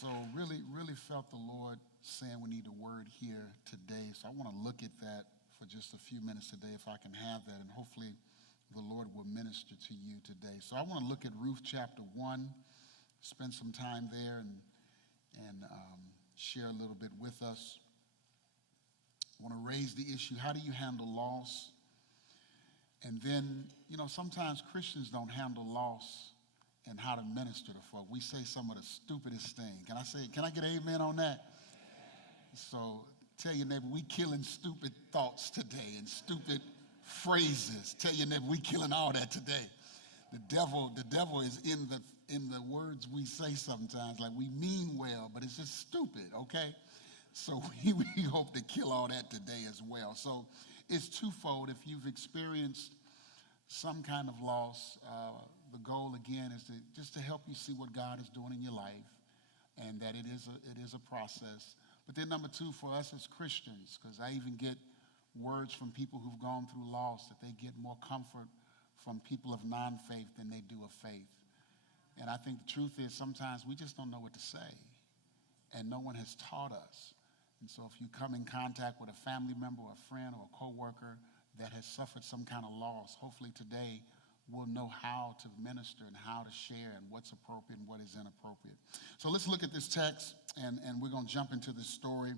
so really felt the Lord saying we need a word here today. So I want to look at that for just a few minutes today, if I can have that, and hopefully the Lord will minister to you today. So I want to look at Ruth chapter 1, spend some time there and share a little bit with us. I want to raise the issue, how do you handle loss? And then, sometimes Christians don't handle loss and how to minister to folk. We say some of the stupidest things. Can I get an amen on that? So tell your neighbor, we killing stupid thoughts today and stupid phrases. Tell your neighbor, we killing all that today. The devil is in the words we say sometimes. Like, we mean well, but it's just stupid, okay? So we hope to kill all that today as well. So it's twofold. If you've experienced some kind of loss, the goal again is to help you see what God is doing in your life, and that it is a process. But then number two, for us as Christians, because I even get words from people who've gone through loss that they get more comfort from people of non-faith than they do of faith. And I think the truth is sometimes we just don't know what to say, and no one has taught us. And so if you come in contact with a family member or a friend or a coworker that has suffered some kind of loss, hopefully today we'll know how to minister and how to share and what's appropriate and what is inappropriate. So let's look at this text, and we're going to jump into this story.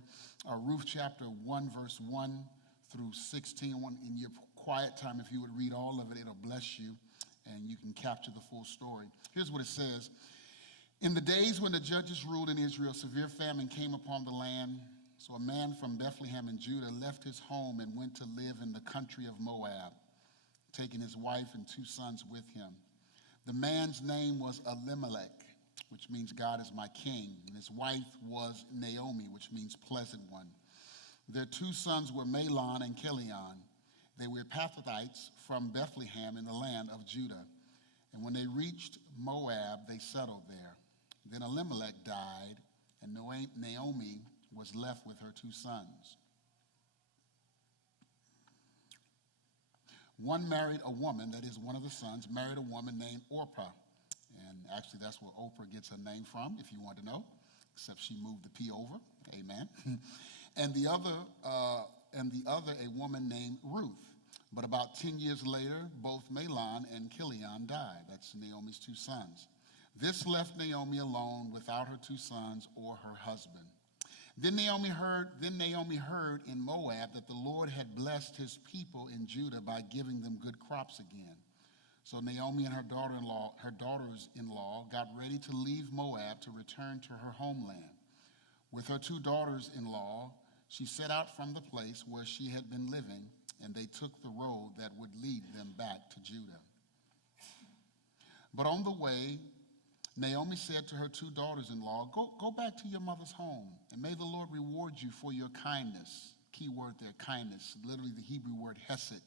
Ruth chapter 1, verse 1 through 16. In your quiet time, if you would read all of it, it'll bless you, and you can capture the full story. Here's what it says. In the days when the judges ruled in Israel, severe famine came upon the land. So a man from Bethlehem in Judah left his home and went to live in the country of Moab, taking his wife and 2 sons with him. The man's name was Elimelech, which means God is my king, and his wife was Naomi, which means pleasant one. Their 2 sons were Mahlon and Chilion. They were Epaphrathites from Bethlehem in the land of Judah. And when they reached Moab, they settled there. Then Elimelech died, and Naomi was left with her 2 sons. One married a woman, that is one of the sons, married a woman named Orpah. And actually that's where Oprah gets her name from, if you want to know, except she moved the P over, amen. and the other, a woman named Ruth. But about 10 years later, both Mahlon and Chilion died. That's Naomi's 2 sons. This left Naomi alone without her 2 sons or her husband. Then Naomi heard in Moab that the Lord had blessed his people in Judah by giving them good crops again. So Naomi and her daughters-in-law got ready to leave Moab to return to her homeland. With her 2 daughters-in-law, she set out from the place where she had been living, and they took the road that would lead them back to Judah. But on the way, Naomi said to her 2 daughters-in-law, go back to your mother's home, and may the Lord reward you for your kindness. Key word there, kindness, literally the Hebrew word hesed.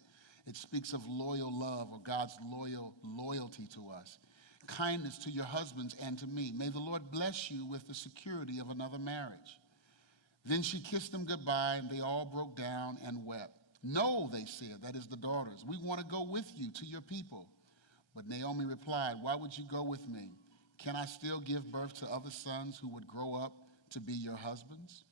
It speaks of loyal love or God's loyalty to us. Kindness to your husbands and to me. May the Lord bless you with the security of another marriage. Then she kissed them goodbye, and they all broke down and wept. No, they said, that is the daughters, we want to go with you to your people. But Naomi replied, why would you go with me? Can I still give birth to other sons who would grow up to be your husbands?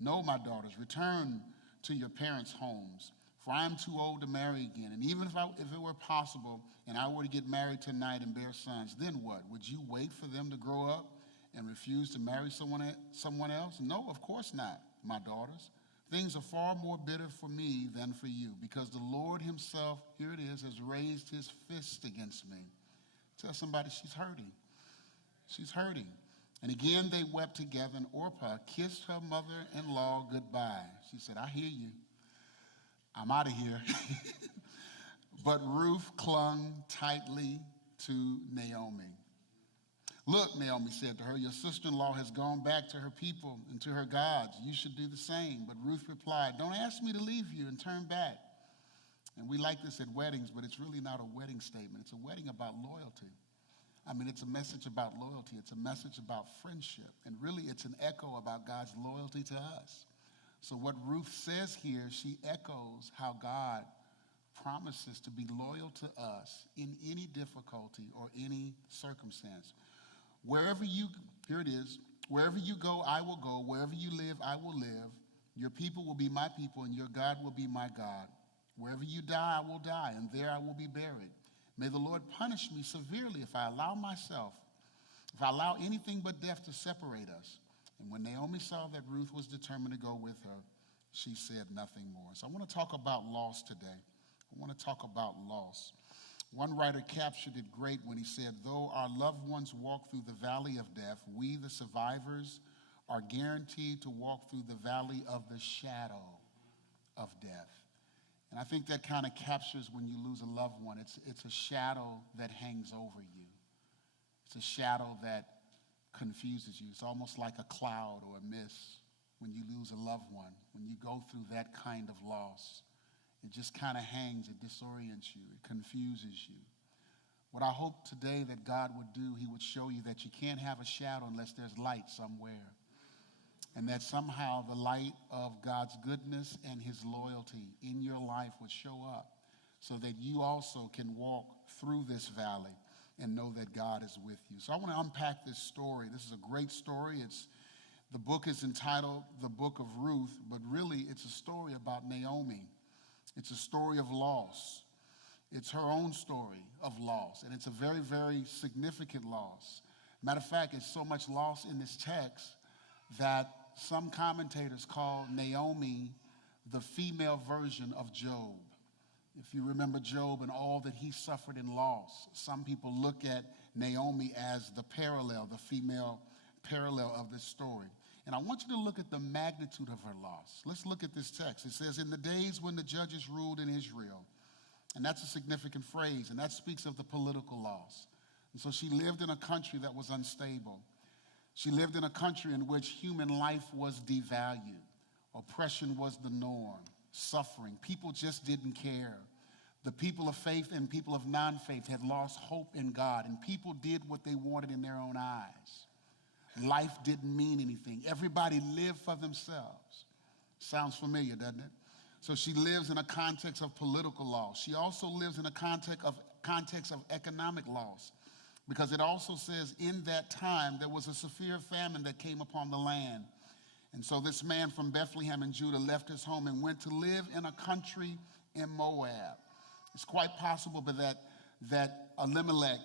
No, my daughters, return to your parents' homes, for I am too old to marry again. And even if it were possible and I were to get married tonight and bear sons, then what? Would you wait for them to grow up and refuse to marry someone else? No, of course not, my daughters. Things are far more bitter for me than for you, because the Lord himself, here it is, has raised his fist against me. Tell somebody she's hurting. She's hurting. And again they wept together, and Orpah kissed her mother-in-law goodbye. She said, I hear you. I'm out of here. But Ruth clung tightly to Naomi. Look, Naomi said to her, your sister-in-law has gone back to her people and to her gods. You should do the same. But Ruth replied, don't ask me to leave you and turn back. And we like this at weddings, but it's really not a wedding statement. It's a wedding about loyalty. I mean, it's a message about loyalty. It's a message about friendship. And really, it's an echo about God's loyalty to us. So what Ruth says here, she echoes how God promises to be loyal to us in any difficulty or any circumstance. Here it is, Wherever you go, I will go. Wherever you live, I will live. Your people will be my people, and your God will be my God. Wherever you die, I will die, and there I will be buried. May the Lord punish me severely if I allow anything but death to separate us. And when Naomi saw that Ruth was determined to go with her, she said nothing more. So I want to talk about loss today. I want to talk about loss. One writer captured it great when he said, though our loved ones walk through the valley of death, we, the survivors, are guaranteed to walk through the valley of the shadow of death. And I think that kind of captures when you lose a loved one. It's a shadow that hangs over you. It's a shadow that confuses you. It's almost like a cloud or a mist when you lose a loved one. When you go through that kind of loss, it just kind of hangs, it disorients you, it confuses you. What I hope today that God would do, he would show you that you can't have a shadow unless there's light somewhere. And that somehow the light of God's goodness and his loyalty in your life would show up so that you also can walk through this valley and know that God is with you. So I want to unpack this story. This is a great story. The book is entitled The Book of Ruth, but really it's a story about Naomi. It's a story of loss. It's her own story of loss, and it's a very, very significant loss. Matter of fact, it's so much loss in this text that some commentators call Naomi the female version of Job. If you remember Job and all that he suffered in loss, some people look at Naomi as the female parallel of this story. And I want you to look at the magnitude of her loss. Let's look at this text. It says, in the days when the judges ruled in Israel, and that's a significant phrase, and that speaks of the political loss. And so she lived in a country that was unstable. She lived in a country in which human life was devalued. Oppression was the norm. Suffering. People just didn't care. The people of faith and people of non-faith had lost hope in God, and people did what they wanted in their own eyes. Life didn't mean anything. Everybody lived for themselves. Sounds familiar, doesn't it? So she lives in a context of political loss. She also lives in a context of economic loss, because it also says in that time there was a severe famine that came upon the land. And so this man from Bethlehem in Judah left his home and went to live in a country in Moab. It's quite possible that Elimelech,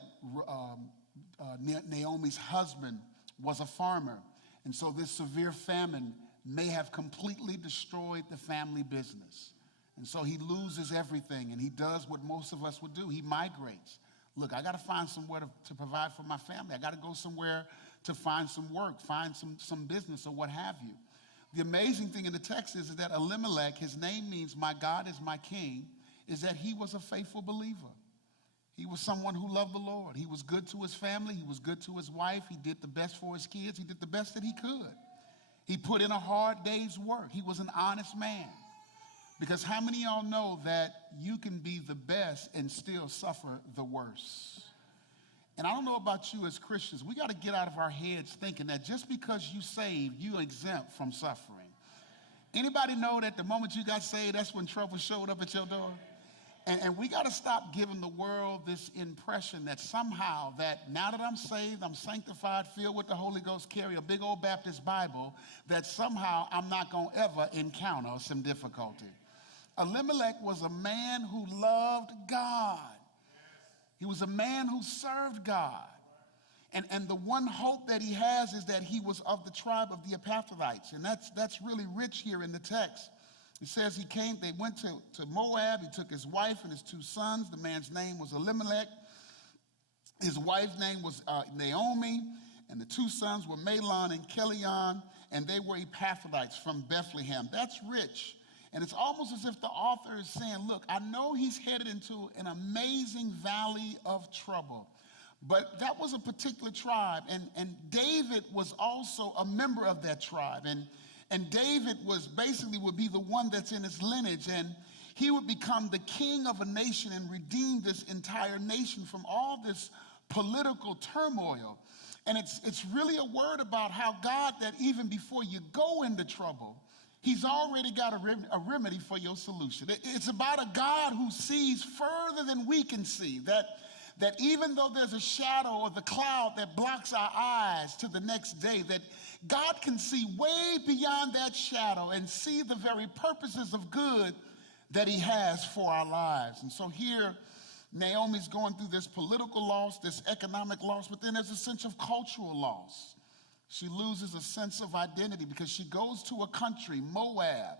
Naomi's husband, was a farmer. And so this severe famine may have completely destroyed the family business. And so he loses everything, and he does what most of us would do. He migrates. Look, I got to find somewhere to provide for my family. I got to go somewhere to find some work, find some business or what have you. The amazing thing in the text is that Elimelech, his name means my God is my king, is that he was a faithful believer. He was someone who loved the Lord. He was good to his family. He was good to his wife. He did the best for his kids. He did the best that he could. He put in a hard day's work. He was an honest man. Because how many of y'all know that you can be the best and still suffer the worst? And I don't know about you as Christians, we got to get out of our heads thinking that just because you saved, you exempt from suffering. Anybody know that the moment you got saved, that's when trouble showed up at your door? And we got to stop giving the world this impression that somehow that now that I'm saved, I'm sanctified, filled with the Holy Ghost, carry a big old Baptist Bible, that somehow I'm not going to ever encounter some difficulty. Elimelech was a man who loved God. He was a man who served God. And the one hope that he has is that he was of the tribe of the Epaphrodites. And that's really rich here in the text. It says they went to Moab. He took his wife and his 2 sons. The man's name was Elimelech. His wife's name was Naomi. And the 2 sons were Mahlon and Chilion. And they were Epaphrodites from Bethlehem. That's rich. And it's almost as if the author is saying, look, I know he's headed into an amazing valley of trouble. But that was a particular tribe. And David was also a member of that tribe. And David would be the one that's in his lineage. And he would become the king of a nation and redeem this entire nation from all this political turmoil. And it's really a word about how God, that even before you go into trouble, he's already got a remedy for your solution. It's about a God who sees further than we can see, that even though there's a shadow or the cloud that blocks our eyes to the next day, that God can see way beyond that shadow and see the very purposes of good that he has for our lives. And so here, Naomi's going through this political loss, this economic loss, but then there's a sense of cultural loss. She loses a sense of identity because she goes to a country, Moab,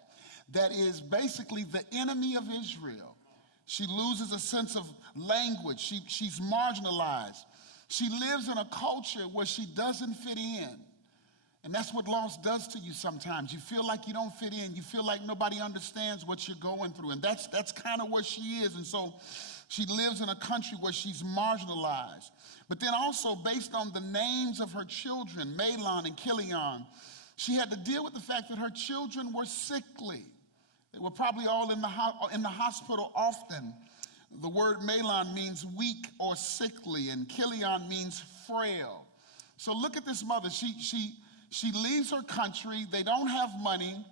that is basically the enemy of Israel. She loses a sense of language. She's marginalized. She lives in a culture where she doesn't fit in. And that's what loss does to you sometimes. You feel like you don't fit in. You feel like nobody understands what you're going through. And that's kind of where she is. And so she lives in a country where she's marginalized. But then also, based on the names of her children, Mahlon and Chilion, she had to deal with the fact that her children were sickly. They were probably all in the hospital often. The word Mahlon means weak or sickly, and Chilion means frail. So look at this mother. She leaves her country. They don't have money.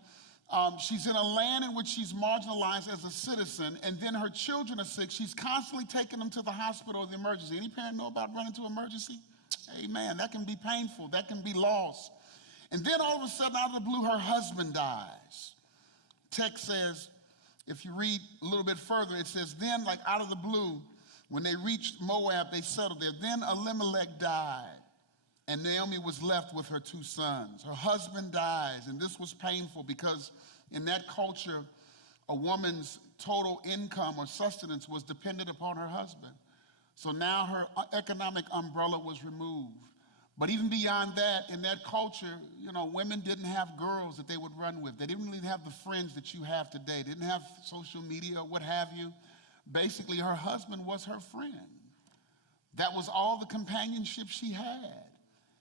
She's in a land in which she's marginalized as a citizen, and then her children are sick. She's constantly taking them to the hospital or the emergency. Any parent know about running to emergency? Amen. That can be painful. That can be loss. And then all of a sudden, out of the blue, her husband dies. Text says, if you read a little bit further, it says, then, like out of the blue, when they reached Moab, they settled there. Then Elimelech died, and Naomi was left with her 2 sons. Her husband dies, and this was painful because in that culture, a woman's total income or sustenance was dependent upon her husband. So now her economic umbrella was removed. But even beyond that, in that culture, women didn't have girls that they would run with. They didn't really have the friends that you have today. They didn't have social media or what have you. Basically, her husband was her friend. That was all the companionship she had.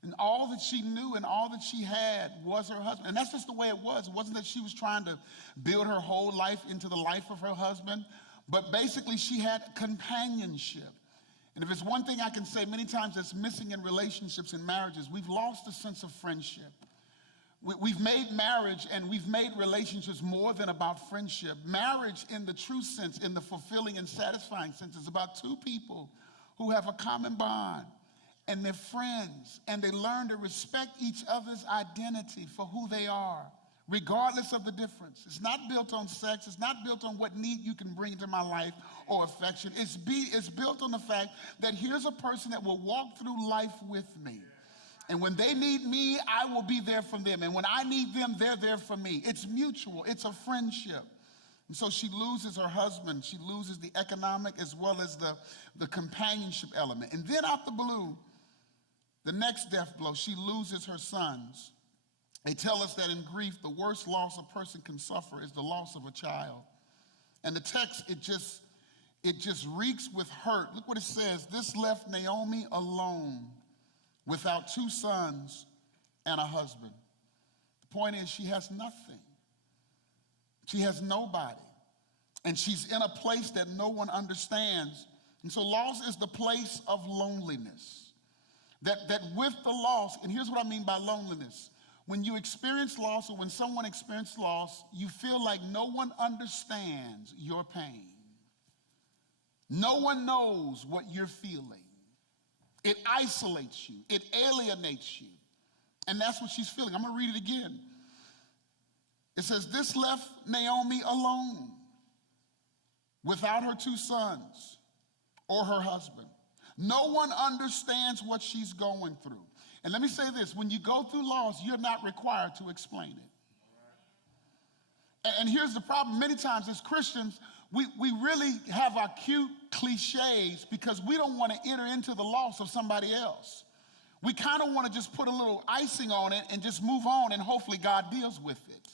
And all that she knew and all that she had was her husband. And that's just the way it was. It wasn't that she was trying to build her whole life into the life of her husband, but basically she had companionship. And if it's one thing I can say many times that's missing in relationships and marriages, we've lost a sense of friendship. We've made marriage and we've made relationships more than about friendship. Marriage in the true sense, in the fulfilling and satisfying sense, is about 2 people who have a common bond. And they're friends, and they learn to respect each other's identity for who they are, regardless of the difference. It's not built on sex. It's not built on what need you can bring into my life or affection. It's built on the fact that here's a person that will walk through life with me. And when they need me, I will be there for them. And when I need them, they're there for me. It's mutual. It's a friendship. And so she loses her husband. She loses the economic as well as the companionship element. And then out the blue, the next death blow, she loses her sons. They tell us that in grief, the worst loss a person can suffer is the loss of a child. And the text, it just reeks with hurt. Look what it says. This left Naomi alone without 2 sons and a husband. The point is, she has nothing. She has nobody. And she's in a place that no one understands. And so loss is the place of loneliness. That with the loss, and here's what I mean by loneliness. When you experience loss or when someone experiences loss, you feel like no one understands your pain. No one knows what you're feeling. It isolates you. It alienates you. And that's what she's feeling. I'm going to read it again. It says, this left Naomi alone without her 2 sons or her husband. No one understands what she's going through. And let me say this, when you go through loss, you're not required to explain it. And here's the problem. Many times as Christians, we really have our cute cliches because we don't want to enter into the loss of somebody else. We kind of want to just put a little icing on it and just move on, and hopefully God deals with it.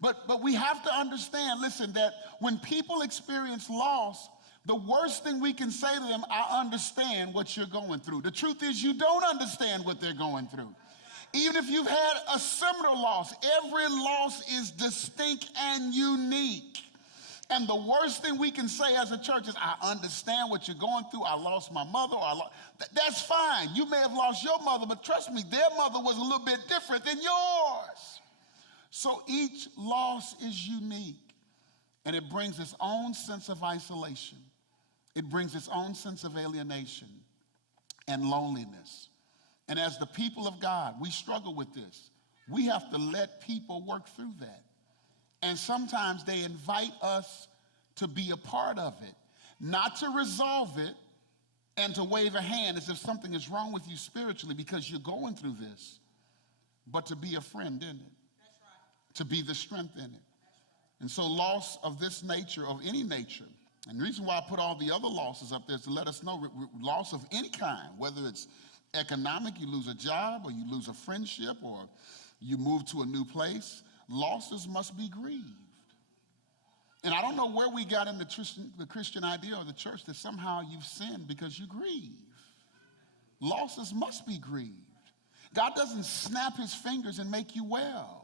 But we have to understand, listen, that when people experience loss, the worst thing we can say to them, I understand what you're going through. The truth is you don't understand what they're going through. Even if you've had a similar loss, every loss is distinct and unique. And the worst thing we can say as a church is, I understand what you're going through. I lost my mother. That's fine. You may have lost your mother, but trust me, their mother was a little bit different than yours. So each loss is unique, and it brings its own sense of isolation. It brings its own sense of alienation and loneliness. And as the people of God, we struggle with this. We have to let people work through that. And sometimes they invite us to be a part of it, not to resolve it and to wave a hand as if something is wrong with you spiritually because you're going through this, but to be a friend in it. That's right. To be the strength in it. And so loss of this nature, of any nature, and the reason why I put all the other losses up there is to let us know loss of any kind, whether it's economic, you lose a job, or you lose a friendship, or you move to a new place, losses must be grieved. And I don't know where we got in the Christian idea or the church that somehow you've sinned because you grieve. Losses must be grieved. God doesn't snap his fingers and make you well.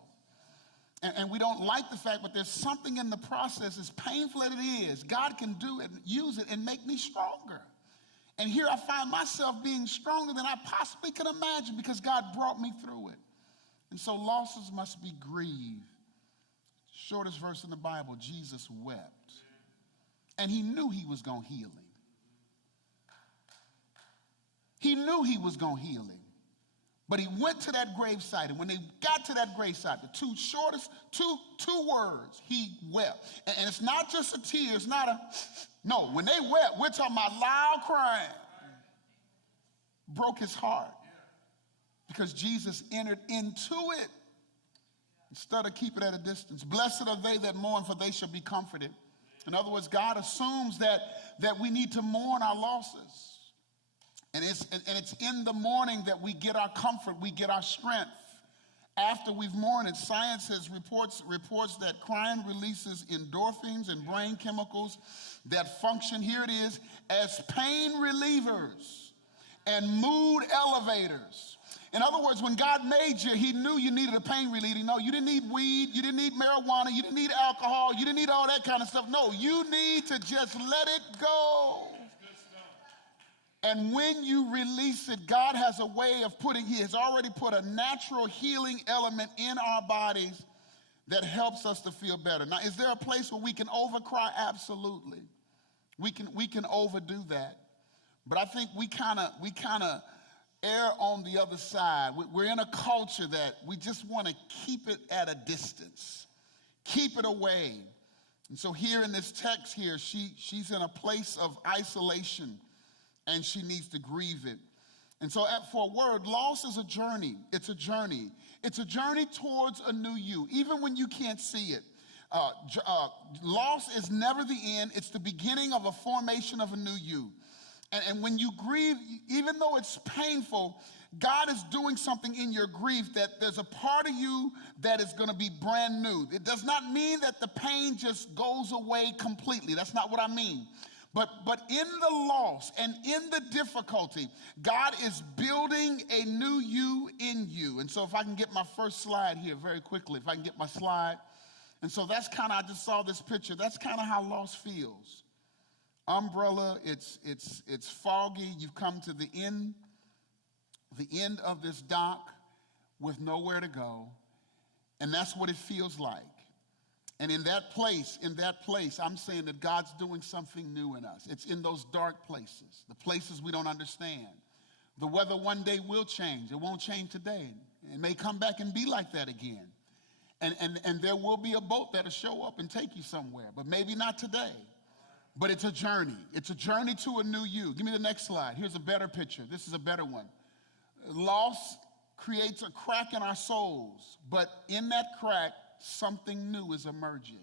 And we don't like the fact, but there's something in the process, as painful as it is, God can do it and use it and make me stronger. And here I find myself being stronger than I possibly could imagine because God brought me through it. And so losses must be grieved. Shortest verse in the Bible, Jesus wept. And he knew he was going to heal him. He knew he was going to heal him. But he went to that gravesite, and when they got to that gravesite, the two words, he wept. And it's not just a tear, it's not no, when they wept, we're talking about loud crying. Broke his heart because Jesus entered into it instead of keep it at a distance. Blessed are they that mourn, for they shall be comforted. In other words, God assumes that we need to mourn our losses. And it's in the mourning that we get our comfort, we get our strength. After we've mourned it, science has reports that crying releases endorphins and brain chemicals that function, here it is, as pain relievers and mood elevators. In other words, when God made you, he knew you needed a pain reliever. No, you didn't need weed, you didn't need marijuana, you didn't need alcohol, you didn't need all that kind of stuff. No, you need to just let it go. And when you release it, God has a way of he has already put a natural healing element in our bodies that helps us to feel better. Now, is there a place where we can overcry? Absolutely. We can overdo that. But I think we kind of err on the other side. We're in a culture that we just want to keep it at a distance, keep it away. And so here in this text here, she's in a place of isolation, and she needs to grieve it. And so for a word, loss is a journey. It's a journey. It's a journey towards a new you, even when you can't see it. Loss is never the end. It's the beginning of a formation of a new you. And when you grieve, even though it's painful, God is doing something in your grief that there's a part of you that is going to be brand new. It does not mean that the pain just goes away completely. That's not what I mean. But in the loss and in the difficulty, God is building a new you in you. And so if I can get my first slide here very quickly, if I can get my slide. And so that's kind of, I just saw this picture. That's kind of how loss feels. Umbrella, it's foggy. You've come to the end of this dock with nowhere to go. And that's what it feels like. And in that place, I'm saying that God's doing something new in us. It's in those dark places, the places we don't understand. The weather one day will change. It won't change today. It may come back and be like that again. And there will be a boat that'll show up and take you somewhere, but maybe not today. But it's a journey. It's a journey to a new you. Give me the next slide. Here's a better picture. This is a better one. Loss creates a crack in our souls, but in that crack, something new is emerging.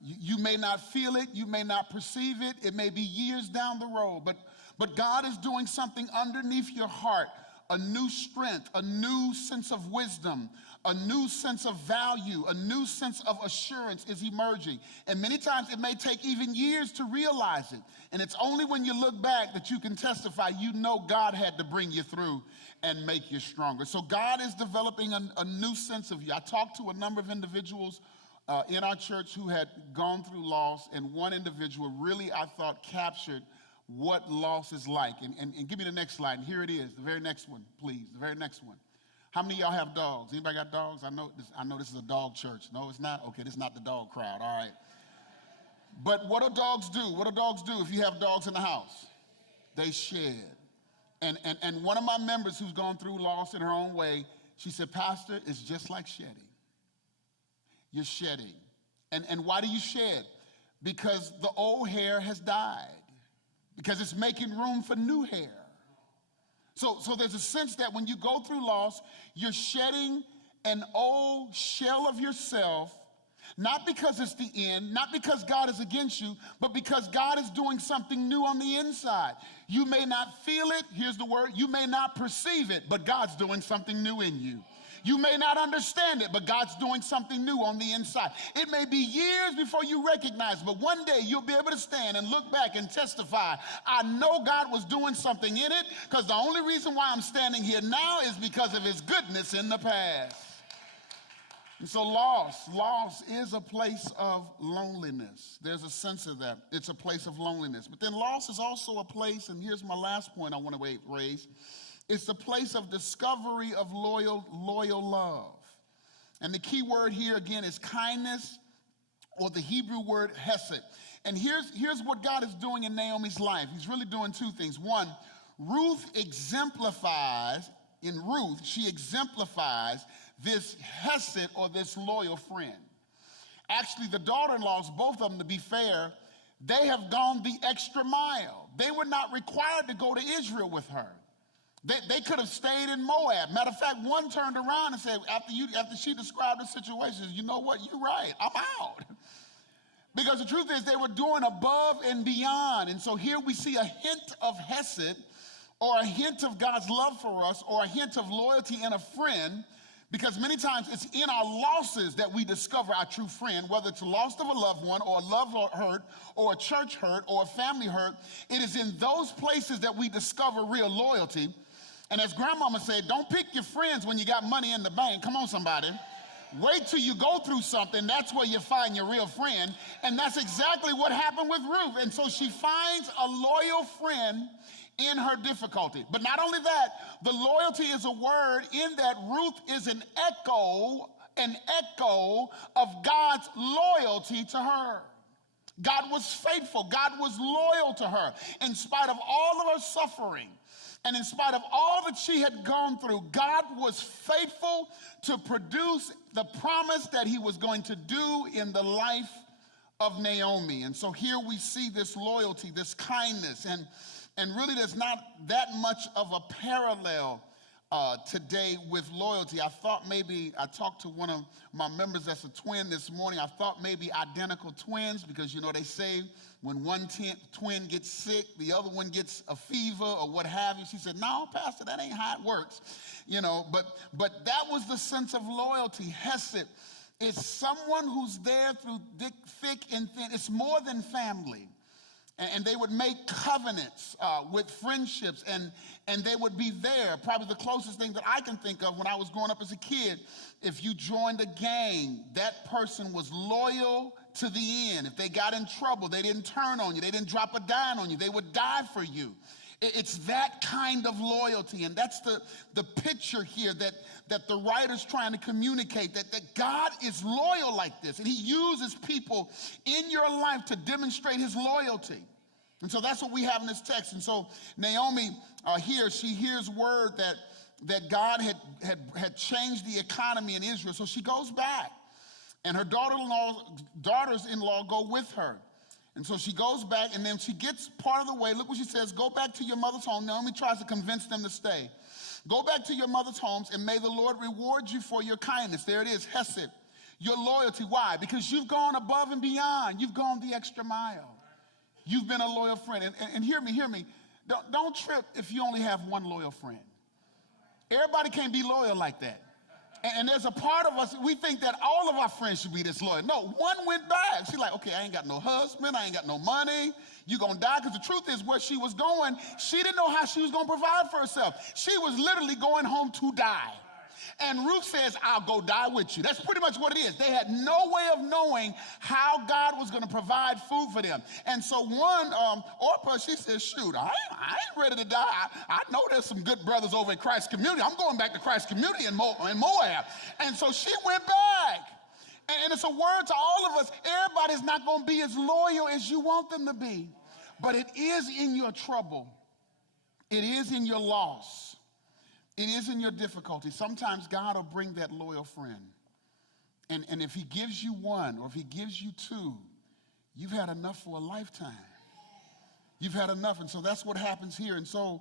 You may not feel it, you may not perceive it, it may be years down the road, but God is doing something underneath your heart, a new strength, a new sense of wisdom, a new sense of value, a new sense of assurance is emerging. And many times it may take even years to realize it. And it's only when you look back that you can testify, you know God had to bring you through and make you stronger. So God is developing a new sense of you. I talked to a number of individuals in our church who had gone through loss, and one individual really, I thought, captured what loss is like. And give me the next slide. And here it is, the very next one, please, the very next one. How many of y'all have dogs? Anybody got dogs? I know this is a dog church. No, it's not? Okay, this is not the dog crowd, all right. But what do dogs do? What do dogs do if you have dogs in the house? They shed. And one of my members who's gone through loss in her own way, She said, Pastor, it's just like shedding. You're shedding. And why do you shed? Because the old hair has died. Because it's making room for new hair. So there's a sense that when you go through loss, you're shedding an old shell of yourself, not because it's the end, not because God is against you, but because God is doing something new on the inside. You may not feel it, here's the word, you may not perceive it, but God's doing something new in you. You may not understand it, but God's doing something new on the inside. It may be years before you recognize, but one day you'll be able to stand and look back and testify, I know God was doing something in it, because the only reason why I'm standing here now is because of his goodness in the past. And so loss is a place of loneliness. There's a sense of that. It's a place of loneliness. But then loss is also a place, and here's my last point I want to raise. It's the place of discovery of loyal love. And the key word here again is kindness, or the Hebrew word hesed. And here's what God is doing in Naomi's life. He's really doing two things. One, she exemplifies this hesed, or this loyal friend. Actually, the daughter-in-laws, both of them, to be fair, they have gone the extra mile. They were not required to go to Israel with her. They could have stayed in Moab. Matter of fact, one turned around and said, after she described the situation, you know what, you're right, I'm out. Because the truth is they were doing above and beyond. And so here we see a hint of hesed, or a hint of God's love for us, or a hint of loyalty in a friend, because many times it's in our losses that we discover our true friend, whether it's a loss of a loved one, or a love hurt, or a church hurt, or a family hurt. It is in those places that we discover real loyalty. And as grandmama said, don't pick your friends when you got money in the bank. Come on, somebody. Wait till you go through something. That's where you find your real friend. And that's exactly what happened with Ruth. And so she finds a loyal friend in her difficulty. But not only that, the loyalty is a word in that Ruth is an echo of God's loyalty to her. God was faithful. God was loyal to her. In spite of all of her suffering, and in spite of all that she had gone through, God was faithful to produce the promise that he was going to do in the life of Naomi. And so here we see this loyalty, this kindness, and really there's not that much of a parallel today with loyalty. I thought maybe, I talked to one of my members that's a twin this morning. I thought maybe identical twins, because they say when one twin gets sick, the other one gets a fever or what have you. She said, no, Pastor, that ain't how it works. But that was the sense of loyalty. Hesed is someone who's there through thick and thin. It's more than family. And they would make covenants with friendships, and they would be there. Probably the closest thing that I can think of when I was growing up as a kid, if you joined a gang, that person was loyal to the end. If they got in trouble, they didn't turn on you. They didn't drop a dime on you. They would die for you. It's that kind of loyalty, and that's the picture here that the writer's trying to communicate, that God is loyal like this, and he uses people in your life to demonstrate his loyalty. And so that's what we have in this text. And so Naomi here, she hears word that God had changed the economy in Israel. So she goes back, and her daughters-in-law go with her. And so she goes back, and then she gets part of the way. Look what she says, go back to your mother's home. Naomi tries to convince them to stay. Go back to your mother's homes, and may the Lord reward you for your kindness. There it is, hesed, your loyalty. Why? Because you've gone above and beyond. You've gone the extra mile. You've been a loyal friend. And hear me. Don't trip if you only have one loyal friend. Everybody can't be loyal like that. And there's a part of us, we think that all of our friends should be this loyal. No, one went back. She's like, okay, I ain't got no husband. I ain't got no money. You're going to die. Because the truth is, where she was going, she didn't know how she was going to provide for herself. She was literally going home to die. And Ruth says, I'll go die with you. That's pretty much what it is. They had no way of knowing how God was going to provide food for them. And so Orpah, she says, shoot, I ain't ready to die. I know there's some good brothers over at Christ Community. I'm going back to Christ Community in Moab. And so she went back. And it's a word to all of us. Everybody's not going to be as loyal as you want them to be. But it is in your trouble. It is in your loss It is in your difficulty. Sometimes God will bring that loyal friend. And if he gives you one or if he gives you two, you've had enough for a lifetime. You've had enough. And so that's what happens here. And so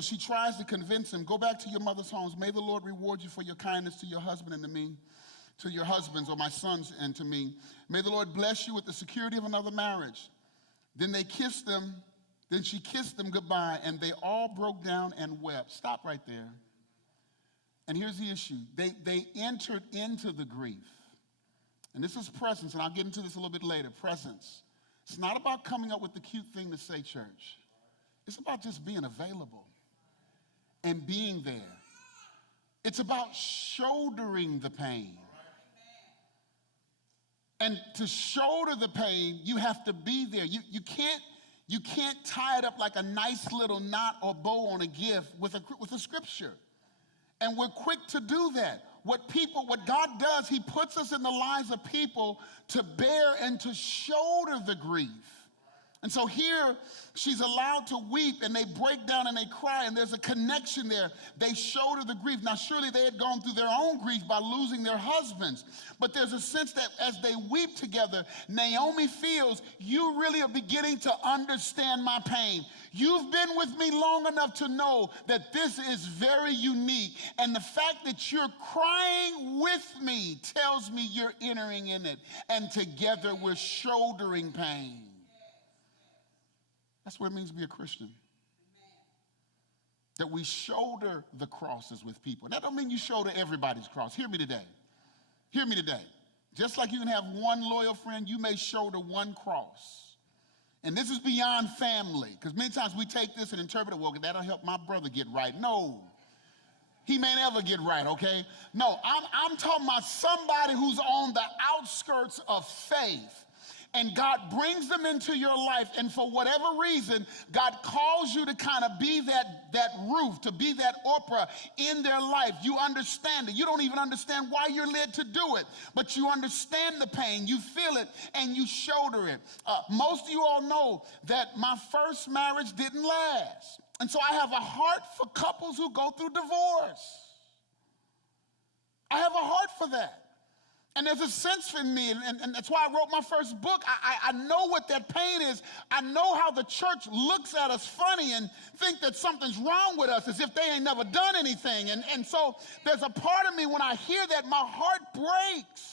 she tries to convince him, go back to your mother's homes. May the Lord reward you for your kindness to your husband and to me, to your husbands or my sons and to me. May the Lord bless you with the security of another marriage. Then they kissed them. Then she kissed them goodbye, and they all broke down and wept. Stop right there. And here's the issue. They entered into the grief. And this is presence, and I'll get into this a little bit later. Presence. It's not about coming up with the cute thing to say, church. It's about just being available and being there. It's about shouldering the pain. And to shoulder the pain, you have to be there. You can't tie it up like a nice little knot or bow on a gift with a scripture. And we're quick to do that. What God does, he puts us in the lives of people to bear and to shoulder the grief. And so here, she's allowed to weep, and they break down and they cry, and there's a connection there. They shoulder the grief. Now, surely they had gone through their own grief by losing their husbands, but there's a sense that as they weep together, Naomi feels, you really are beginning to understand my pain. You've been with me long enough to know that this is very unique, and the fact that you're crying with me tells me you're entering in it, and together we're shouldering pain. That's what it means to be a Christian. That we shoulder the crosses with people. That don't mean you shoulder everybody's cross. Hear me today. Hear me today. Just like you can have one loyal friend, you may shoulder one cross. And this is beyond family, because many times we take this and interpret it, well, that'll help my brother get right. No. He may never get right, okay? No, I'm talking about somebody who's on the outskirts of faith. And God brings them into your life, and for whatever reason, God calls you to kind of be that roof, to be that Oprah in their life. You understand it. You don't even understand why you're led to do it, but you understand the pain, you feel it, and you shoulder it. Most of you all know that my first marriage didn't last. And so I have a heart for couples who go through divorce. I have a heart for that. And there's a sense in me, and that's why I wrote my first book. I know what that pain is. I know how the church looks at us funny and think that something's wrong with us as if they ain't never done anything. And so there's a part of me when I hear that, my heart breaks.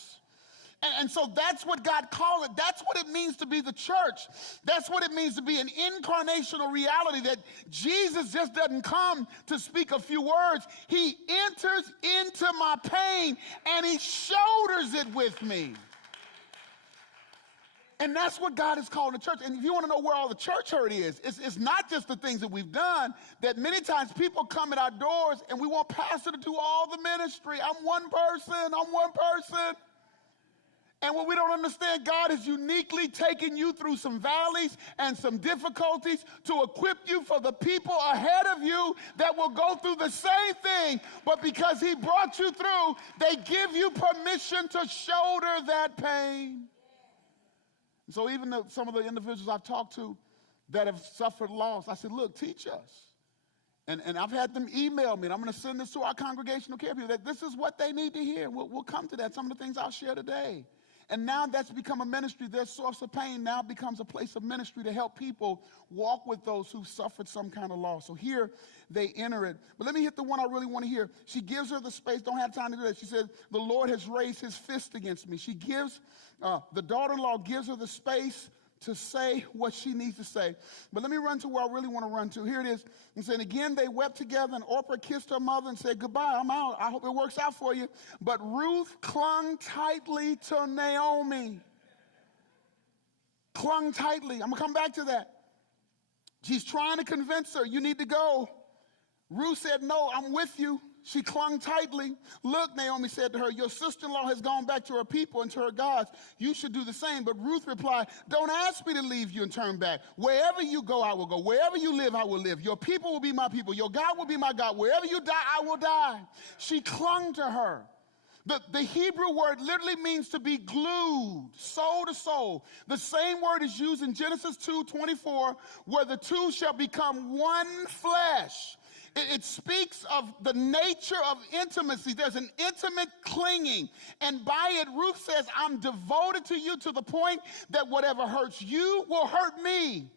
And so that's what God called it. That's what it means to be the church. That's what it means to be an incarnational reality, that Jesus just doesn't come to speak a few words. He enters into my pain and he shoulders it with me. And that's what God has called the church. And if you want to know where all the church hurt is, it's not just the things that we've done, that many times people come at our doors and we want pastor to do all the ministry. I'm one person. And what we don't understand, God has uniquely taken you through some valleys and some difficulties to equip you for the people ahead of you that will go through the same thing. But because he brought you through, they give you permission to shoulder that pain. And so even some of the individuals I've talked to that have suffered loss, I said, look, teach us. And I've had them email me, and I'm going to send this to our congregational care people, that this is what they need to hear. We'll come to that, some of the things I'll share today. And now that's become a ministry. Their source of pain now becomes a place of ministry to help people walk with those who've suffered some kind of loss. So here they enter it. But let me hit the one I really want to hear. She gives her the space. Don't have time to do that. She says, the Lord has raised his fist against me. She gives, the daughter-in-law gives her the space to say what she needs to say. But let me run to where I really want to run to. Here it is. And saying, again, they wept together, and Orpah kissed her mother and said, goodbye, I'm out. I hope it works out for you. But Ruth clung tightly to Naomi. Clung tightly. I'm going to come back to that. She's trying to convince her, you need to go. Ruth said, no, I'm with you. She clung tightly. Look, Naomi said to her, your sister-in-law has gone back to her people and to her gods. You should do the same. But Ruth replied, don't ask me to leave you and turn back. Wherever you go, I will go. Wherever you live, I will live. Your people will be my people. Your God will be my God. Wherever you die, I will die. She clung to her. The Hebrew word literally means to be glued, soul to soul. The same word is used in Genesis 2:24, where the two shall become one flesh. It speaks of the nature of intimacy. There's an intimate clinging. And by it, Ruth says, I'm devoted to you to the point that whatever hurts you will hurt me.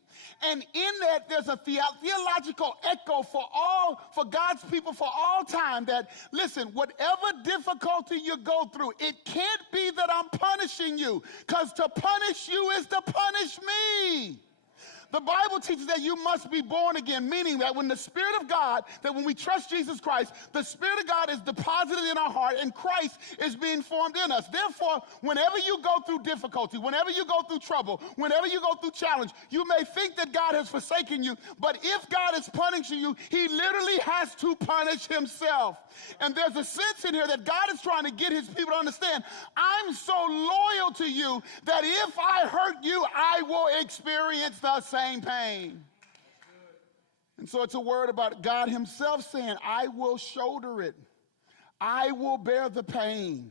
And in that, there's a theological echo for God's people for all time that, listen, whatever difficulty you go through, it can't be that I'm punishing you, because to punish you is to punish me. The Bible teaches that you must be born again, meaning that when the Spirit of God, that when we trust Jesus Christ, the Spirit of God is deposited in our heart and Christ is being formed in us. Therefore, whenever you go through difficulty, whenever you go through trouble, whenever you go through challenge, you may think that God has forsaken you, but if God is punishing you, he literally has to punish himself. And there's a sense in here that God is trying to get his people to understand, I'm so loyal to you that if I hurt you, I will experience the same pain. And so it's a word about God himself saying, I will shoulder it. I will bear the pain.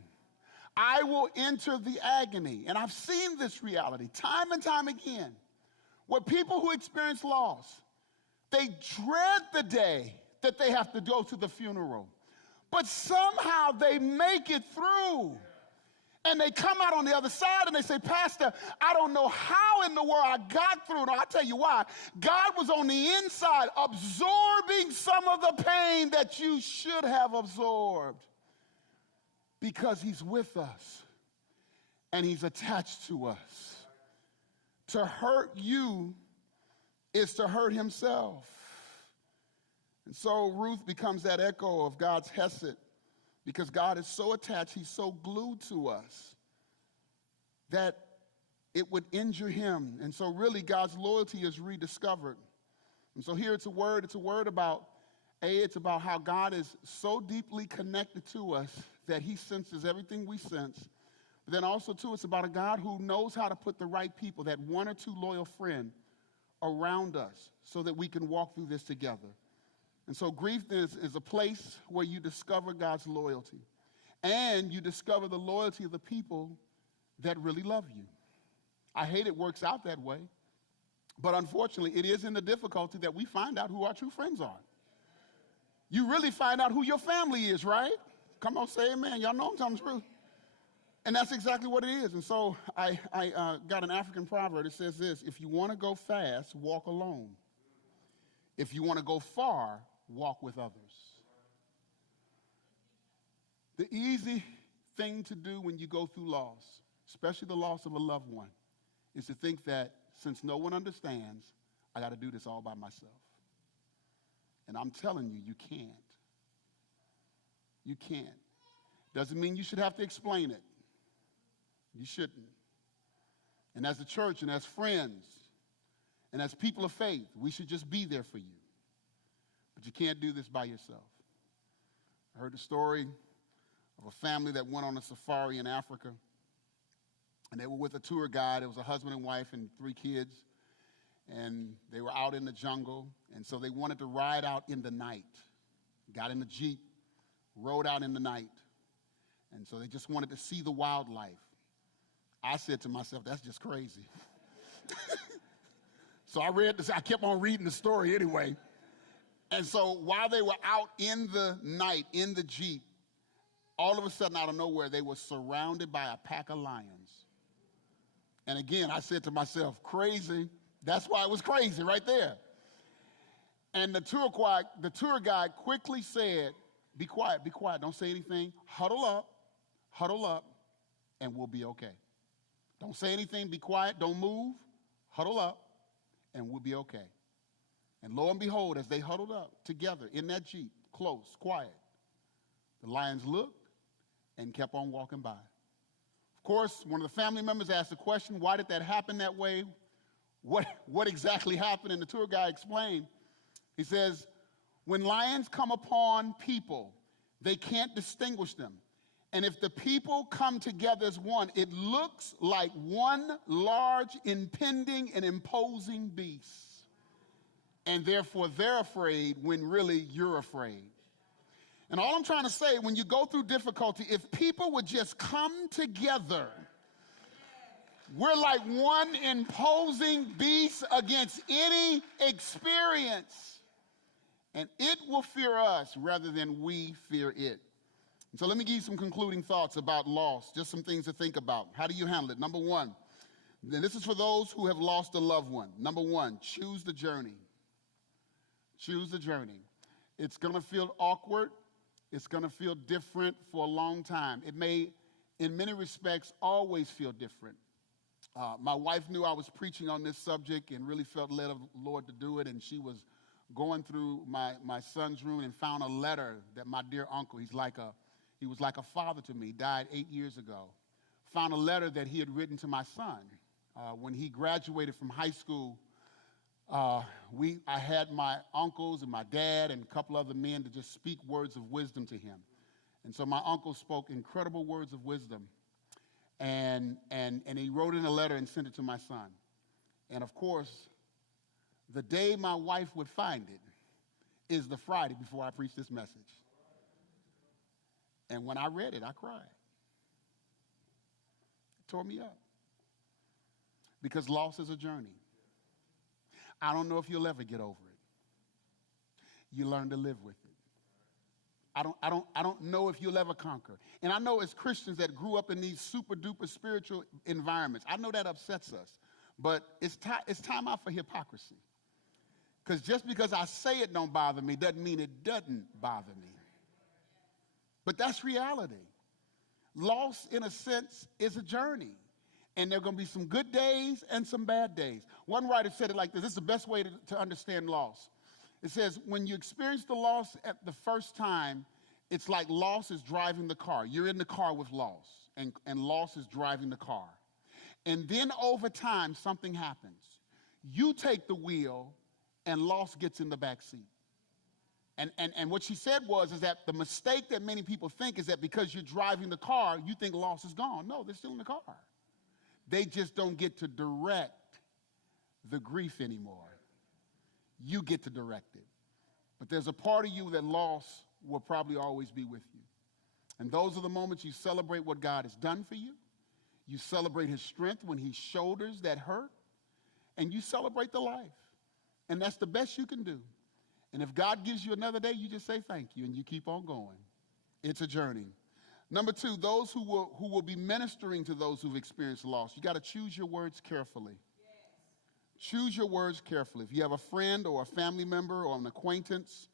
I will enter the agony. And I've seen this reality time and time again, where people who experience loss, they dread the day that they have to go to the funeral. But somehow they make it through. And they come out on the other side and they say, Pastor, I don't know how in the world I got through. No, I'll tell you why. God was on the inside absorbing some of the pain that you should have absorbed, because he's with us and he's attached to us. To hurt you is to hurt himself. And so Ruth becomes that echo of God's hesed, because God is so attached, he's so glued to us that it would injure him. And so really God's loyalty is rediscovered. And so here it's a word about, it's about how God is so deeply connected to us that he senses everything we sense. But then also too, it's about a God who knows how to put the right people, that one or two loyal friend around us so that we can walk through this together. And so grief is a place where you discover God's loyalty. And you discover the loyalty of the people that really love you. I hate it works out that way. But unfortunately, it is in the difficulty that we find out who our true friends are. You really find out who your family is, right? Come on, say amen. Y'all know I'm telling the truth. And that's exactly what it is. And so I got an African proverb that says this: if you want to go fast, walk alone. If you want to go far, walk with others. The easy thing to do when you go through loss, especially the loss of a loved one, is to think that since no one understands, I got to do this all by myself. And I'm telling you, you can't. You can't. Doesn't mean you should have to explain it. You shouldn't. And as a church and as friends and as people of faith, we should just be there for you. But you can't do this by yourself. I heard the story of a family that went on a safari in Africa, and they were with a tour guide. It was a husband and wife and 3 kids, and they were out in the jungle, and so they wanted to ride out in the night. Got in the Jeep, rode out in the night, and so they just wanted to see the wildlife. I said to myself, that's just crazy. So I kept on reading the story anyway. And so while they were out in the night, in the Jeep, all of a sudden, out of nowhere, they were surrounded by a pack of lions. And again, I said to myself, crazy. That's why it was crazy right there. And the tour guide quickly said, be quiet, don't say anything. Huddle up, and we'll be okay. Don't say anything, be quiet, don't move, huddle up, and we'll be okay. And lo and behold, as they huddled up together in that Jeep, close, quiet, the lions looked and kept on walking by. Of course, one of the family members asked the question, why did that happen that way? What exactly happened? And the tour guide explained. He says, when lions come upon people, they can't distinguish them. And if the people come together as one, it looks like one large, impending, and imposing beast. And therefore, they're afraid when really you're afraid. And all I'm trying to say, when you go through difficulty, if people would just come together, we're like one imposing beast against any experience. and it will fear us rather than we fear it. And so let me give you some concluding thoughts about loss, just some things to think about. How do you handle it? Number one, and this is for those who have lost a loved one. Number one, choose the journey. Choose the journey. It's going to feel awkward. It's going to feel different for a long time. It may, in many respects, always feel different. My wife knew I was preaching on this subject and really felt led of the Lord to do it, and she was going through my son's room and found a letter that my dear uncle, he was like a father to me, died 8 years ago, found a letter that he had written to my son. When he graduated from high school, I had my uncles and my dad and a couple other men to just speak words of wisdom to him. And so my uncle spoke incredible words of wisdom. And he wrote in a letter and sent it to my son. And of course, the day my wife would find it is the Friday before I preach this message. And when I read it, I cried. It tore me up. Because loss is a journey. I don't know if you'll ever get over it. You learn to live with it. I don't know if you'll ever conquer. And I know as Christians that grew up in these super duper spiritual environments, I know that upsets us. But it's time out for hypocrisy. Because just because I say it don't bother me doesn't mean it doesn't bother me. But that's reality. Loss, in a sense, is a journey. And there are going to be some good days and some bad days. One writer said it like this. This is the best way to understand loss. It says, when you experience the loss at the first time, it's like loss is driving the car. You're in the car with loss, and loss is driving the car. And then over time, something happens. You take the wheel, and loss gets in the back seat. And what she said is that the mistake that many people think is that because you're driving the car, you think loss is gone. No, they're still in the car. They just don't get to direct the grief anymore. You get to direct it. But there's a part of you that loss will probably always be with you. And those are the moments you celebrate what God has done for you. You celebrate his strength when he shoulders that hurt. And you celebrate the life. And that's the best you can do. And if God gives you another day, you just say thank you and you keep on going. It's a journey. Number two, those who will be ministering to those who've experienced loss, you got to choose your words carefully. Yes. Choose your words carefully. If you have a friend or a family member or an acquaintance,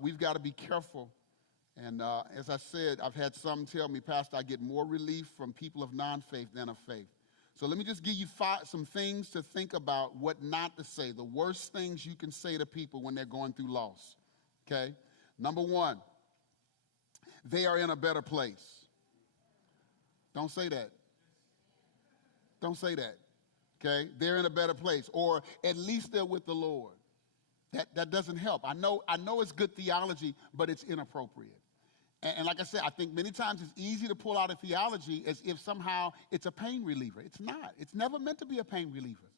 we've got to be careful. And as I said, I've had some tell me, Pastor, I get more relief from people of non-faith than of faith. So let me just give you some things to think about, what not to say, the worst things you can say to people when they're going through loss, okay? Number one, they are in a better place. Don't say that. Don't say that, okay? They're in a better place, or at least they're with the Lord. That doesn't help. I know it's good theology, but it's inappropriate. And like I said, I think many times it's easy to pull out a theology as if somehow it's a pain reliever. It's not. It's never meant to be a pain reliever.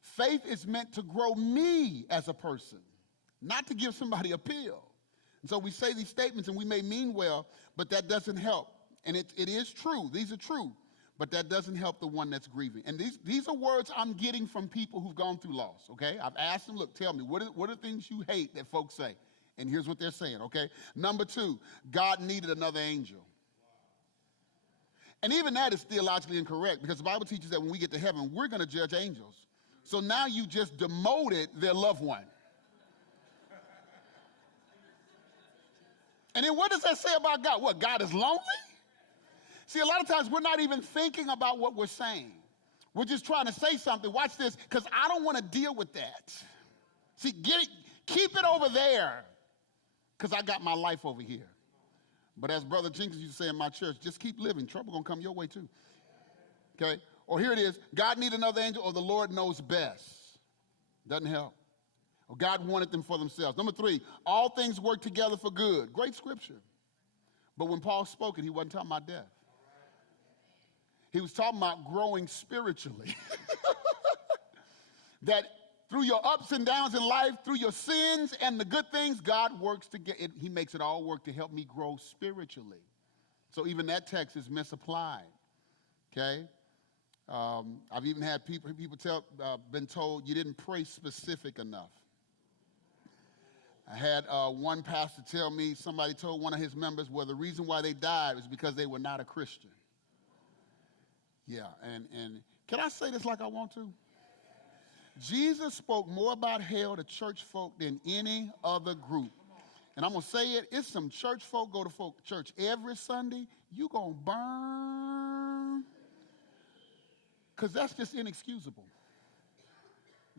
Faith is meant to grow me as a person, not to give somebody a pill. And so we say these statements and we may mean well, but that doesn't help. And it is true. These are true. But that doesn't help the one that's grieving. And these are words I'm getting from people who've gone through loss, okay? I've asked them, look, tell me, what are things you hate that folks say? And here's what they're saying, okay? Number two, God needed another angel. And even that is theologically incorrect, because the Bible teaches that when we get to heaven, we're going to judge angels. So now you just demoted their loved one. And then what does that say about God? What, God is lonely? See, a lot of times we're not even thinking about what we're saying. We're just trying to say something. Watch this, because I don't want to deal with that. See, keep it over there, because I got my life over here. But as Brother Jenkins used to say in my church, just keep living. Trouble going to come your way too. Okay? Or here it is, God need another angel, or the Lord knows best. Doesn't help. Or God wanted them for themselves. Number three, all things work together for good. Great scripture. But when Paul spoke it, he wasn't talking about death. He was talking about growing spiritually. That through your ups and downs in life, through your sins and the good things, God works to get it. He makes it all work to help me grow spiritually. So even that text is misapplied. Okay? I've even had people been told you didn't pray specific enough. I had one pastor tell me, somebody told one of his members, well, the reason why they died was because they were not a Christian. Yeah, and can I say this like I want to? Jesus spoke more about hell to church folk than any other group. And I'm going to say it, it's some church folk go to church every Sunday, you going to burn. Because that's just inexcusable.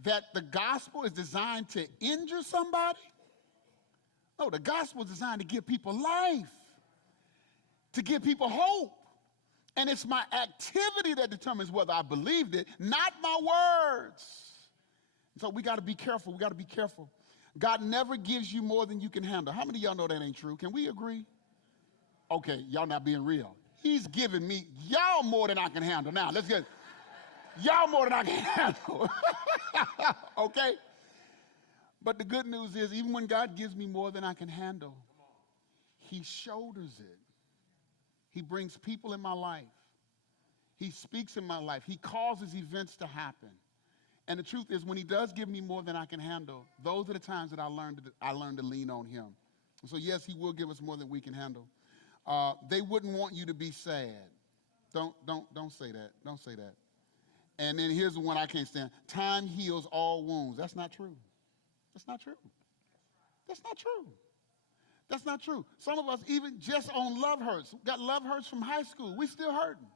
That the gospel is designed to injure somebody? No, the gospel is designed to give people life, to give people hope. And it's my activity that determines whether I believed it, not my words. So we got to be careful. We got to be careful. God never gives you more than you can handle. How many of y'all know that ain't true? Can we agree? Okay, y'all not being real. He's giving me y'all more than I can handle. Now, let's get y'all more than I can handle. Okay? But the good news is, even when God gives me more than I can handle, he shoulders it. He brings people in my life. He speaks in my life. He causes events to happen. And the truth is, when he does give me more than I can handle, those are the times that I learned to lean on him. So yes, he will give us more than we can handle. They wouldn't want you to be sad. Don't say that. Don't say that. And then here's the one I can't stand. Time heals all wounds. That's not true. That's not true. That's not true. That's not true. Some of us, even just on love hurts, got love hurts from high school. We still hurting.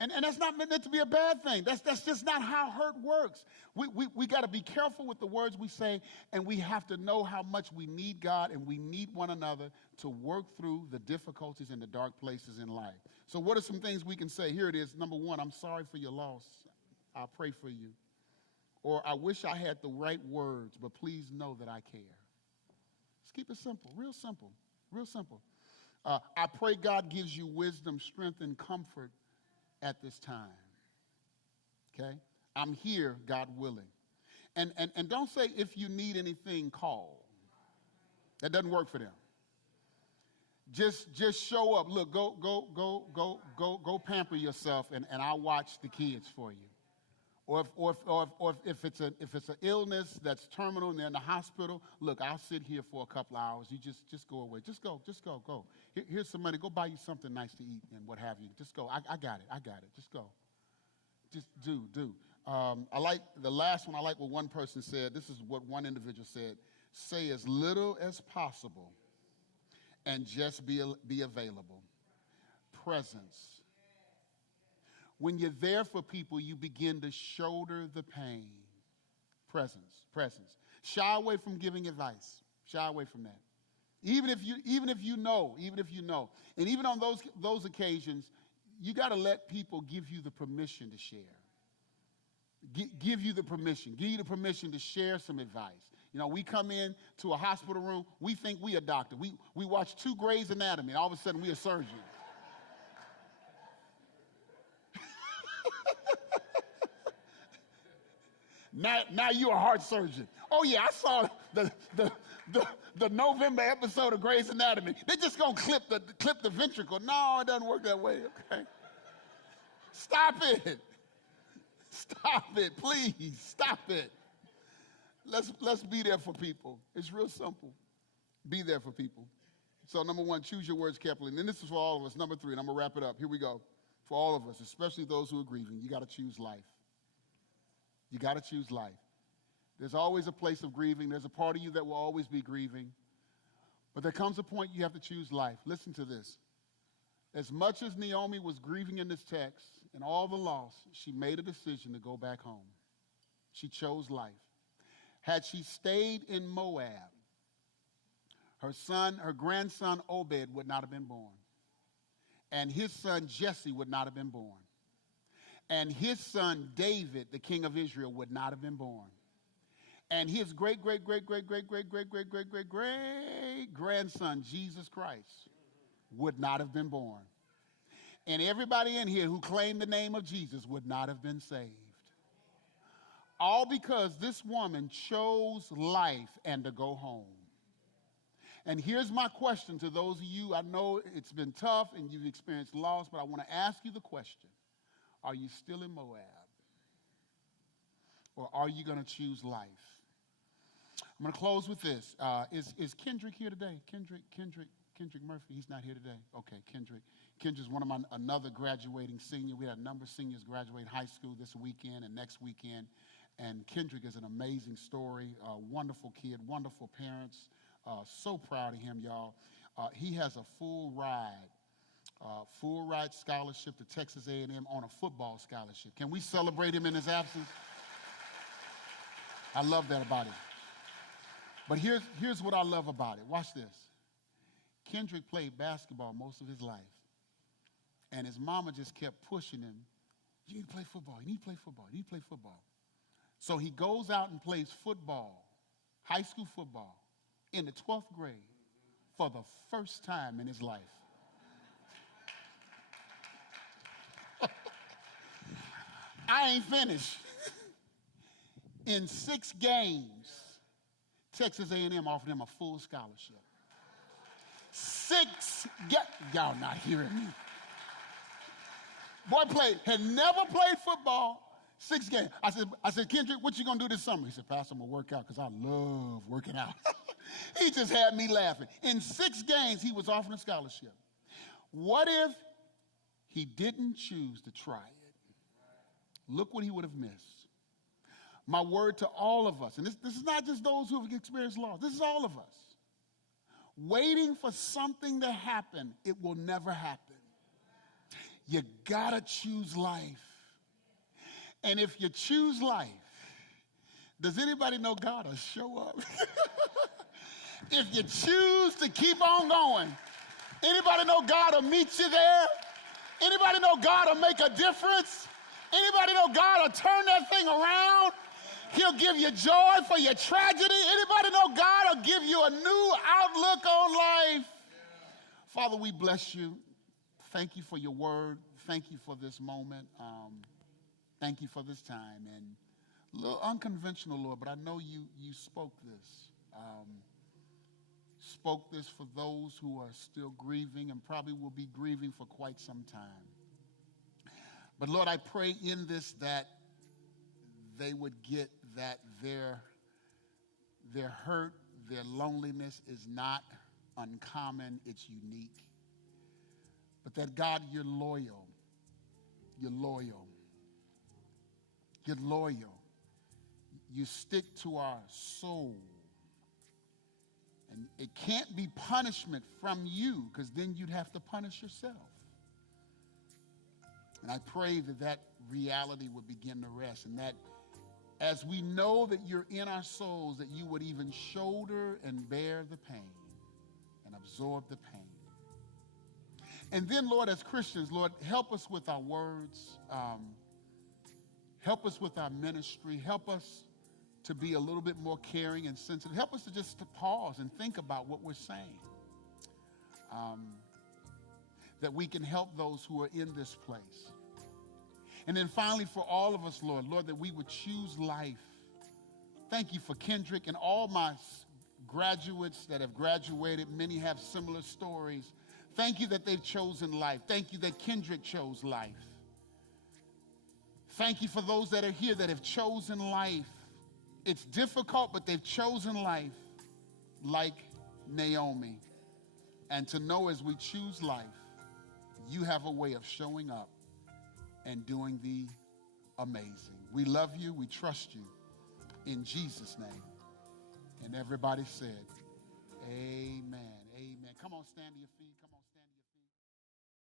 And that's not meant to be a bad thing. That's just not how hurt works. We got to be careful with the words we say, and we have to know how much we need God and we need one another to work through the difficulties and the dark places in life. So what are some things we can say? Here it is. Number one, I'm sorry for your loss. I pray for you. Or I wish I had the right words, but please know that I care. Let's keep it simple, real simple, real simple. I pray God gives you wisdom, strength, and comfort at this time. Okay? I'm here, God willing. And don't say, if you need anything, call. That doesn't work for them. Just show up. Look, go pamper yourself, and I'll watch the kids for you. Or if it's an illness that's terminal and they're in the hospital, look, I'll sit here for a couple of hours. You just go away. Just go. Here's some money. Go buy you something nice to eat and what have you. Just go. I got it. Just go. Just do. I like the last one. I like what one person said. This is what one individual said. Say as little as possible and just be available. Presence. When you're there for people, you begin to shoulder the pain. Presence. Shy away from giving advice. Shy away from that. Even if you know. And even on those occasions, you got to let people give you the permission to share. Give you the permission to share some advice. You know, we come in to a hospital room, we think we a doctor. We watch 2 Grey's Anatomy, and all of a sudden we a surgeon. Now you're a heart surgeon. Oh yeah, I saw the November episode of Grey's Anatomy. They're just gonna clip the ventricle. No, it doesn't work that way. Okay, stop it, please, stop it. Let's be there for people. It's real simple. Be there for people. So number 1, choose your words carefully. And then this is for all of us. Number 3, and I'm gonna wrap it up. Here we go. For all of us, especially those who are grieving, you got to choose life. You got to choose life. There's always a place of grieving. There's a part of you that will always be grieving. But there comes a point you have to choose life. Listen to this. As much as Naomi was grieving in this text and all the loss, she made a decision to go back home. She chose life. Had she stayed in Moab, her grandson Obed would not have been born. And his son Jesse would not have been born. And his son David, the king of Israel, would not have been born. And his great-great-great-great-great-great-great-great-great-grandson, Jesus Christ, would not have been born. And everybody in here who claimed the name of Jesus would not have been saved. All because this woman chose life and to go home. And here's my question to those of you, I know it's been tough and you've experienced loss, but I want to ask you the question. Are you still in Moab? Or are you going to choose life? I'm going to close with this. Is Kendrick here today? Kendrick Murphy, he's not here today. Okay, Kendrick. Kendrick's another graduating senior. We had a number of seniors graduate high school this weekend and next weekend. And Kendrick is an amazing story, wonderful kid, wonderful parents. So proud of him, y'all. He has a full ride scholarship to Texas A&M on a football scholarship. Can we celebrate him in his absence? I love that about him. But here's what I love about it. Watch this. Kendrick played basketball most of his life. And his mama just kept pushing him. You need to play football. You need to play football. You need to play football. So he goes out and plays football, high school football, in the 12th grade for the first time in his life. I ain't finished. In 6 games, Texas A&M offered him a full scholarship. 6 games. Y'all not hearing me. Boy had never played football. 6 games. I said, Kendrick, what you gonna do this summer? He said, Pastor, I'm gonna work out because I love working out. He just had me laughing. In 6 games, he was offered a scholarship. What if he didn't choose to try it? Look what he would have missed. My word to all of us, and this is not just those who have experienced loss, this is all of us. Waiting for something to happen, it will never happen. You gotta choose life. And if you choose life, does anybody know God will show up? If you choose to keep on going, anybody know God will meet you there? Anybody know God will make a difference? Anybody know God will turn that thing around? He'll give you joy for your tragedy. Anybody know God will give you a new outlook on life? Father, we bless you. Thank you for your word. Thank you for this moment. Thank you for this time. And a little unconventional, Lord, but I know you spoke this. Spoke this for those who are still grieving and probably will be grieving for quite some time. But Lord, I pray in this that they would get that their hurt, their loneliness is not uncommon, it's unique. But that God, you're loyal. You're loyal. You're loyal. You stick to our soul. And it can't be punishment from you, because then you'd have to punish yourself. And I pray that reality would begin to rest, and that as we know that you're in our souls, that you would even shoulder and bear the pain and absorb the pain. And then, Lord, as Christians, Lord, help us with our words. Help us with our ministry. Help us to be a little bit more caring and sensitive. Help us to just pause and think about what we're saying. That we can help those who are in this place. And then finally, for all of us, Lord, that we would choose life. Thank you for Kendrick and all my graduates that have graduated. Many have similar stories. Thank you that they've chosen life. Thank you that Kendrick chose life. Thank you for those that are here that have chosen life. It's difficult, but they've chosen life like Naomi. And to know as we choose life, you have a way of showing up and doing the amazing. We love you. We trust you. In Jesus' name. And everybody said, amen. Amen. Come on, stand to your feet. Come